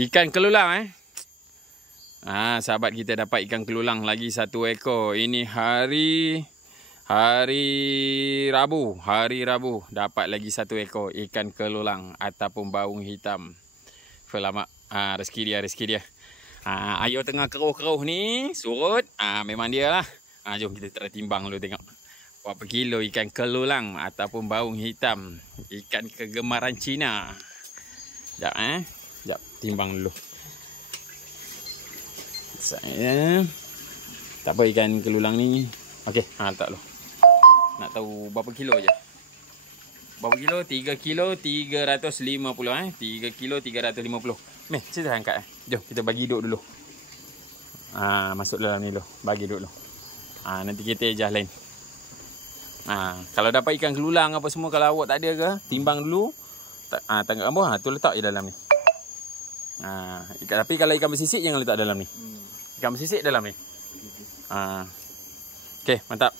Ikan kelulang sahabat kita dapat ikan kelulang lagi 1 ekor. Ini hari Rabu dapat lagi 1 ekor ikan kelulang ataupun baung hitam. Selamat rezeki dia. Air tengah keruh-keruh ni surut. Memang dia lah. Jom kita try timbang dulu tengok berapa kilo ikan kelulang ataupun baung hitam. Ikan kegemaran Cina. Sekejap timbang dulu. Saya tak apa, ikan kelulang ni okey, tak dulu. Nak tahu berapa kilo je. Berapa kilo? 3 kilo 350 3 kilo 350. Meh, kita angkat Jom kita bagi duduk dulu. Masuk dalam ni dulu. Bagi duduk dulu. Nanti kita adjust lain. Kalau dapat ikan kelulang apa semua, kalau awak tak ada ke, timbang dulu. Tangkap gambar, tu letak je dalam ni. Tapi kalau ikan bersisik jangan letak dalam ni. Ikan bersisik dalam ni. Okey, mantap.